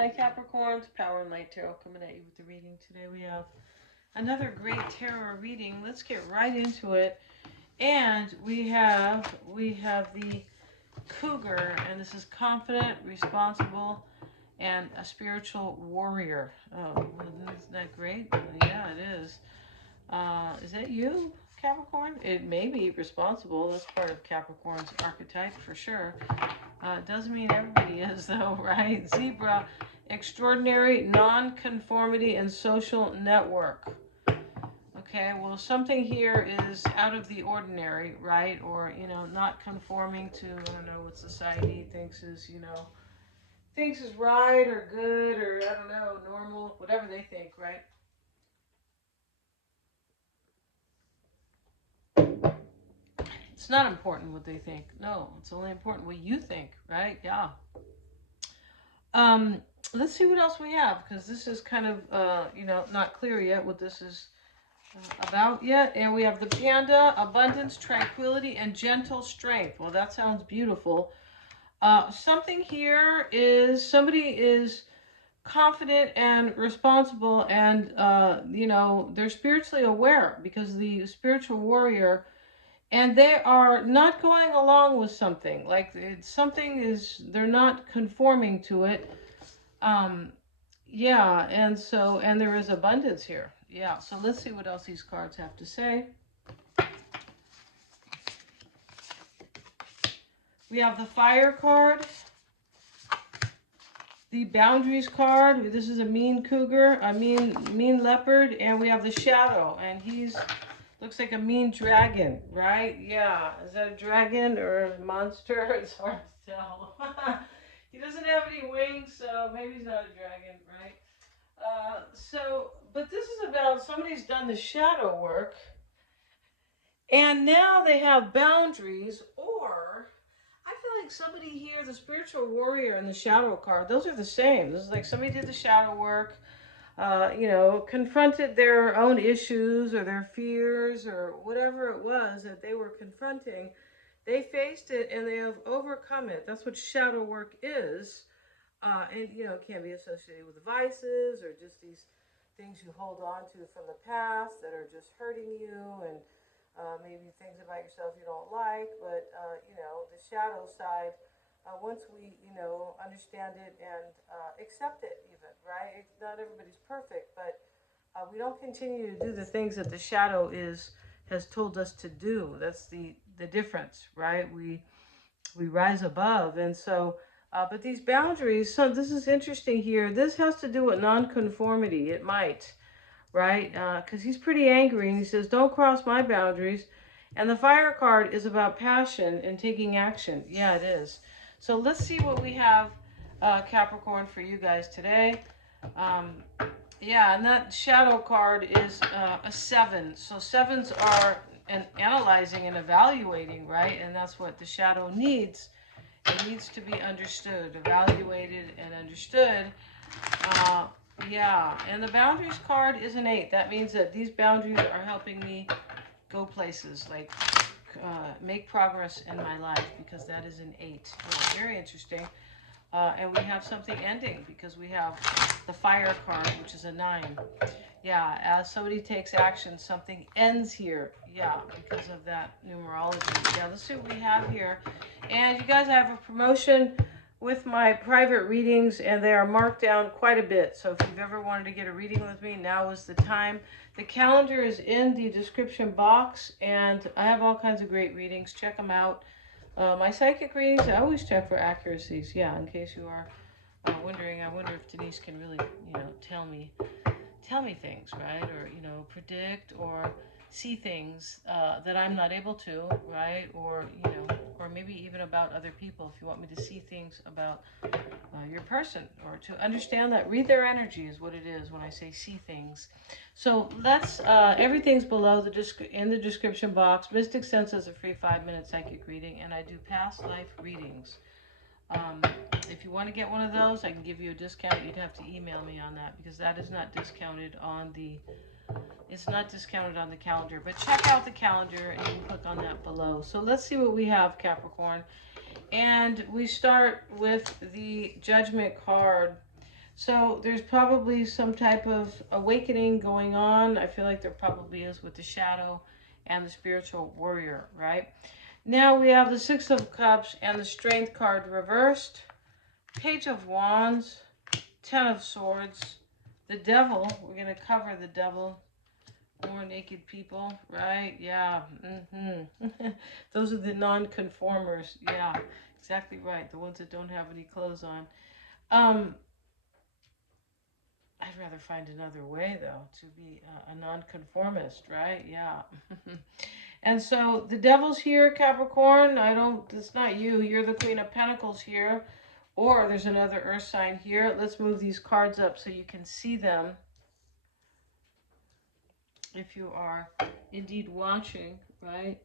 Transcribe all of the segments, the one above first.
Hi Capricorns, Power and Light Tarot coming at you with the reading today. We have another great tarot reading. Let's get right into it. And we have the Cougar, and this is confident, responsible, and a spiritual warrior. Oh, well, isn't that great? Yeah, it is. Is that you, Capricorn? It may be responsible. That's part of Capricorn's archetype for sure. Doesn't mean everybody is, though, right? Zebra, extraordinary, non-conformity, and social network. Okay, well, something here is out of the ordinary, right? Or, not conforming to, I don't know, what society thinks is right or good or, I don't know, normal, whatever they think, right? It's not important what they think. No, it's only important what you think, right? Yeah. Um, let's see what else we have, because this is kind of, not clear yet what this is about yet. And we have the panda, abundance, tranquility, and gentle strength. Well, that sounds beautiful. Something here is somebody is confident and responsible, and they're spiritually aware because the spiritual warrior, and they are not going along with something like something is, they're not conforming to it. um yeah, and there is abundance here. Yeah, so let's see what else these cards have to say. We have the fire card, the boundaries card. This is a mean cougar, a mean leopard, and we have the shadow, and he's looks like a mean dragon, right? Yeah, is that a dragon or a monster? It's hard to tell. He doesn't have any wings, so maybe he's not a dragon, right? But this is about somebody's done the shadow work, and now they have boundaries, or I feel like somebody here, the spiritual warrior and the shadow card, those are the same. This is like somebody did the shadow work, confronted their own issues or their fears or whatever it was that they were confronting. They faced it and they have overcome it. That's what shadow work is. And, it can be associated with vices or just these things you hold on to from the past that are just hurting you, and maybe things about yourself you don't like. But, the shadow side, once we, understand it and accept it, even, right? Not everybody's perfect, but we don't continue to do the things that the shadow has told us to do. That's the difference, right? We rise above, and so. But these boundaries, so this is interesting here. This has to do with nonconformity. It might, right? Because he's pretty angry and he says, "Don't cross my boundaries." And the fire card is about passion and taking action. Yeah, it is. So let's see what we have, Capricorn, for you guys today. Um, yeah, and that shadow card is a 7. So sevens are analyzing and evaluating, right? And that's what the shadow needs. It needs to be understood, evaluated, and understood. Uh, yeah, and the boundaries card is an 8. That means that these boundaries are helping me go places, like make progress in my life, because that is an 8. Oh, very interesting. And we have something ending because we have the fire card, which is a 9. Yeah, as somebody takes action, something ends here. Yeah, because of that numerology. Yeah, let's see what we have here. And you guys, I have a promotion with my private readings, and they are marked down quite a bit. So if you've ever wanted to get a reading with me, now is the time. The calendar is in the description box, and I have all kinds of great readings. Check them out. My psychic readings, I always check for accuracies. Yeah, in case you are wondering, I wonder if Denise can really, tell me things, right? Or, predict or see things that I'm not able to, right? Or, or maybe even about other people. If you want me to see things about your person, or to understand that, read their energy is what it is when I say see things. So let's, everything's below in the description box. Mystic Sense is a free 5-minute psychic reading, and I do past life readings. Um, if you want to get one of those, I can give you a discount. You'd have to email me on that, because that is not discounted on it's not discounted on the calendar. But check out the calendar and you can click on that below. So let's see what we have, Capricorn. And we start with the Judgment card. So there's probably some type of awakening going on. I feel like there probably is with the shadow and the spiritual warrior, right? Now we have the Six of Cups and the Strength card reversed. Page of Wands, Ten of Swords, the Devil. We're going to cover the Devil. More naked people, right? Yeah. Those are the non-conformers. Yeah, exactly right. The ones that don't have any clothes on. I'd rather find another way, though, to be a non-conformist, right? Yeah. And so the Devil's here, Capricorn. It's not you. You're the Queen of Pentacles here. Or there's another earth sign here. Let's move these cards up so you can see them. If you are indeed watching, right?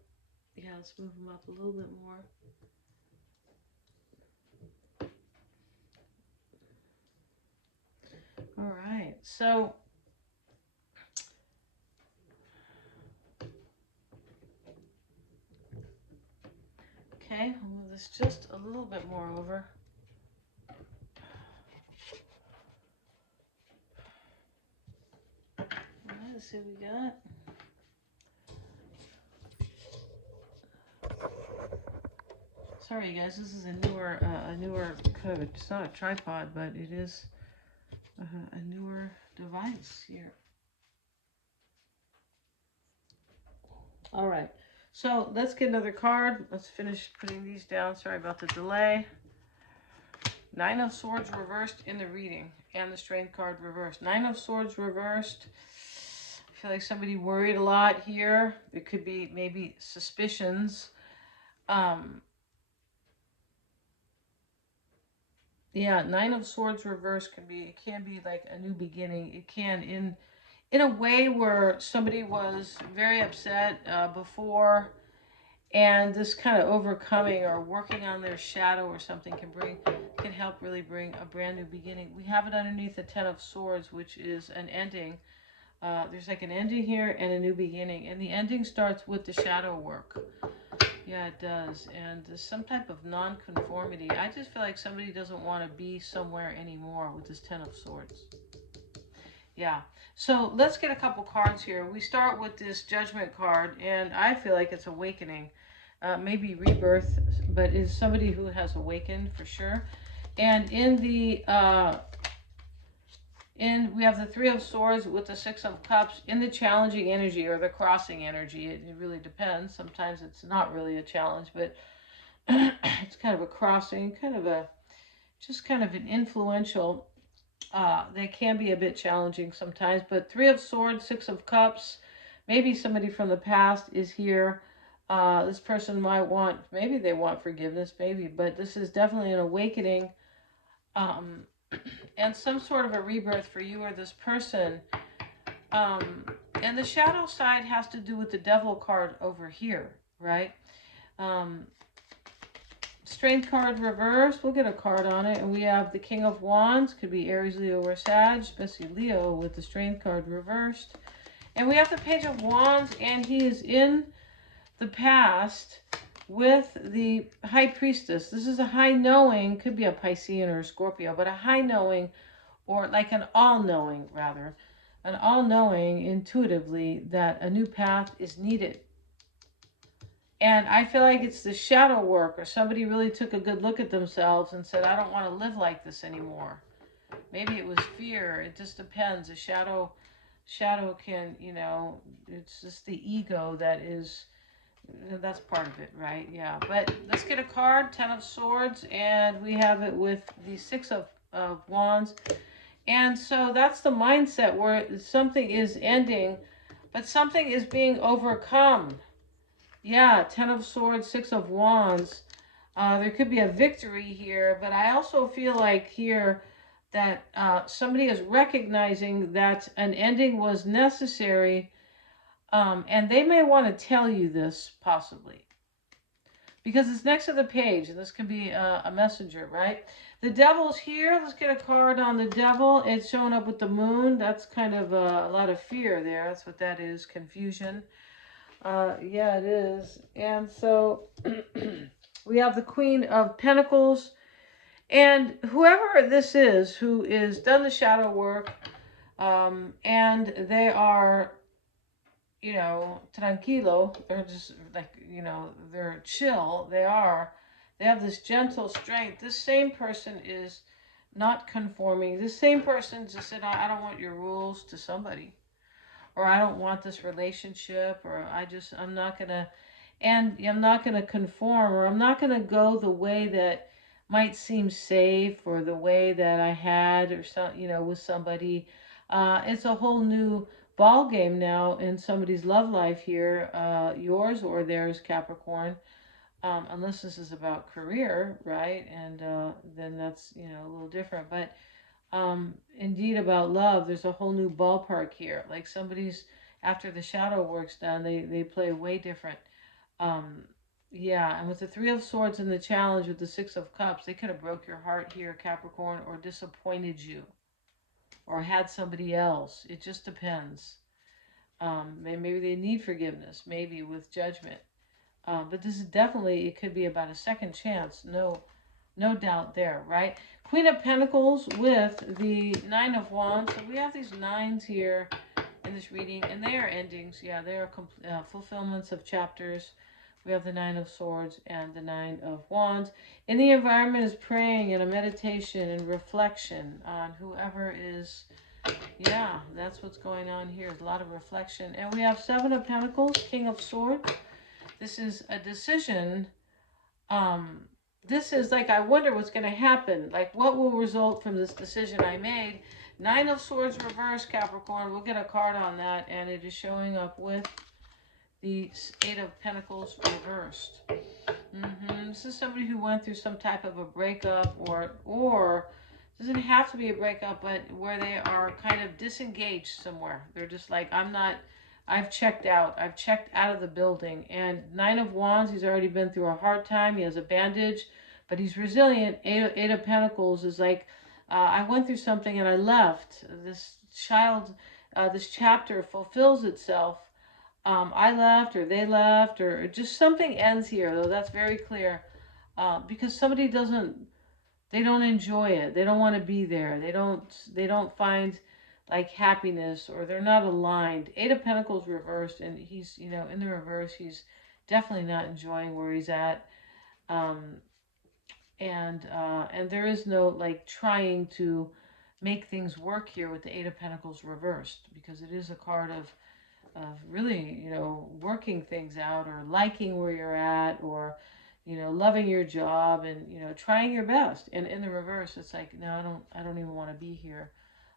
Yeah, let's move them up a little bit more. All right, so okay, I'll move this just a little bit more over. All right, let's see what we got. Sorry, you guys, this is a newer code. It's not a tripod, but it is a newer device here. All right, so let's get another card. Let's finish putting these down. Sorry about the delay. Nine of Swords reversed in the reading, and the Strength card reversed. Nine of Swords reversed. I feel like somebody worried a lot here. There could be maybe suspicions. Yeah, Nine of Swords reversed it can be like a new beginning. It can in a way where somebody was very upset before, and this kind of overcoming or working on their shadow or something can help really bring a brand new beginning. We have it underneath the Ten of Swords, which is an ending. There's like an ending here and a new beginning, and the ending starts with the shadow work. Yeah, it does. And there's some type of non-conformity. I just feel like somebody doesn't want to be somewhere anymore with this Ten of Swords. Yeah. So let's get a couple cards here. We start with this Judgment card, and I feel like it's awakening. Maybe rebirth, but it's somebody who has awakened for sure. And in the we have the Three of Swords with the Six of Cups in the challenging energy or the crossing energy. It really depends. Sometimes it's not really a challenge, but it's kind of a crossing, kind of an influential. They can be a bit challenging sometimes, but Three of Swords, Six of Cups, maybe somebody from the past is here. This person might maybe they want forgiveness, maybe, but this is definitely an awakening. And some sort of a rebirth for you or this person. And the shadow side has to do with the Devil card over here, right? Strength card reversed. We'll get a card on it. And we have the King of Wands. Could be Aries, Leo, or Sag. Especially Leo with the Strength card reversed. And we have the Page of Wands. And he is in the past with the High Priestess. This is a high knowing. Could be a Piscean or a Scorpio. But a high knowing, or like an all-knowing rather. An all-knowing intuitively that a new path is needed. And I feel like it's the shadow work, or somebody really took a good look at themselves and said, I don't want to live like this anymore. Maybe it was fear. It just depends. A shadow can, it's just the ego that's part of it, right? Yeah. But let's get a card, Ten of Swords, and we have it with the Six of Wands. And so that's the mindset where something is ending, but something is being overcome. Yeah, Ten of Swords, Six of Wands. There could be a victory here, but I also feel like here that somebody is recognizing that an ending was necessary, and they may want to tell you this, possibly. Because it's next to the page, and this can be a messenger, right? The Devil's here. Let's get a card on the Devil. It's showing up with the Moon. That's kind of a lot of fear there. That's what that is, confusion. Yeah, it is. And so we have the Queen of Pentacles, And whoever this is who is done the shadow work, and they are, you know, tranquilo, they're just like, you know, they're chill, they have this gentle strength. This same person is not conforming. This same person just said, I don't want your rules to somebody, or I don't want this relationship, or I'm not gonna, and I'm not gonna conform, or I'm not gonna go the way that might seem safe, or the way that I had, or some, you know, with somebody. It's a whole new ball game now in somebody's love life here, yours or theirs, Capricorn. Unless this is about career, right? And then that's, you know, a little different. But indeed about love, there's a whole new ballpark here. Like somebody's, after the shadow work's done, they play way different. um yeah, and with the Three of Swords and the challenge with the Six of Cups, they could have broke your heart here, Capricorn, or disappointed you, or had somebody else. It just depends. Maybe they need forgiveness, maybe with judgment. But this is definitely, it could be about a second chance. No doubt there, right? Queen of Pentacles with the Nine of Wands. So we have these nines here in this reading, and they are endings. Yeah, they are fulfillments of chapters. We have the Nine of Swords and the Nine of Wands. And the environment is praying and a meditation and reflection on whoever is, yeah, that's what's going on here. There's a lot of reflection. And we have Seven of Pentacles, King of Swords. This is a decision. This is like, I wonder what's going to happen. Like, what will result from this decision I made? Nine of Swords reverse, Capricorn. We'll get a card on that. And it is showing up with the Eight of Pentacles reversed. This is somebody who went through some type of a breakup, or doesn't have to be a breakup, but where they are kind of disengaged somewhere. They're just like, I've checked out. I've checked out of the building. And Nine of Wands, he's already been through a hard time. He has a bandage, but he's resilient. Eight of Pentacles is like, I went through something and I left. This chapter fulfills itself. I left, or they left, or just something ends here, though that's very clear. Because somebody they don't enjoy it. They don't want to be there. They don't find like happiness, or they're not aligned. Eight of Pentacles reversed, and he's, you know, in the reverse, he's definitely not enjoying where he's at. Um, and there is no like trying to make things work here with the Eight of Pentacles reversed, because it is a card of really, you know, working things out, or liking where you're at, or, you know, loving your job, and, you know, trying your best. And in the reverse, it's like, no, I don't even want to be here.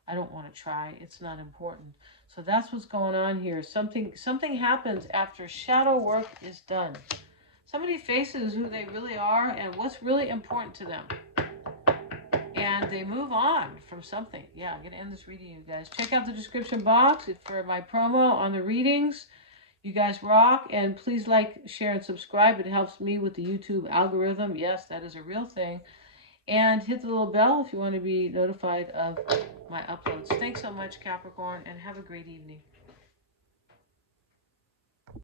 I don't want to try. It's not important. So that's what's going on here. Something happens after shadow work is done. Somebody faces who they really are and what's really important to them, and they move on from something. Yeah, I'm going to end this reading, you guys. Check out the description box for my promo on the readings. You guys rock, and please like, share, and subscribe. It helps me with the YouTube algorithm. Yes, that is a real thing. And hit the little bell if you want to be notified of my uploads. Thanks so much, Capricorn, and have a great evening.